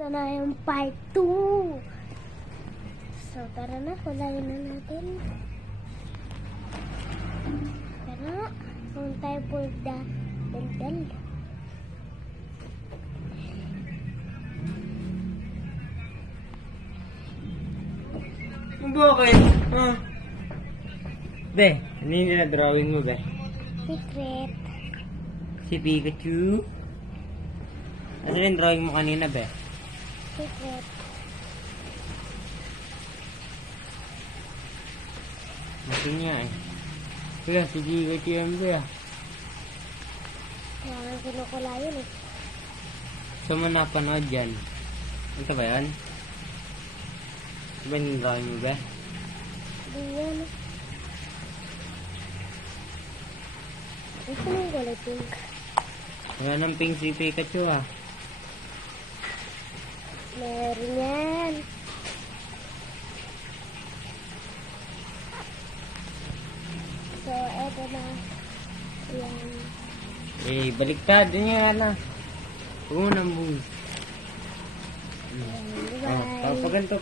Ito na yung part 2. So, tara na. Hulayin na natin. Tara. Kung tayo for the daldal. Bakit? Huh? Be, ano yung na-drawing mo, be? Secret. Si Pikachu? Ano yung drawing mo kanina, be? Secret. Masin niya eh. Kaya si Pikachu yan, be. Kaya nga kinukulayan eh. Saan mo napanood yan? Ito ba yan? Ito ba yung drawing mo, be? Hindi yan. Gusto mo yung kulay pink? Wala nang pink si Pikachu, ah. Meron yan. So, eto na. Yan. Eh, baliktad. Yun yan, ah. Huwag mo nang buong. Bye. Oh, pag ganito,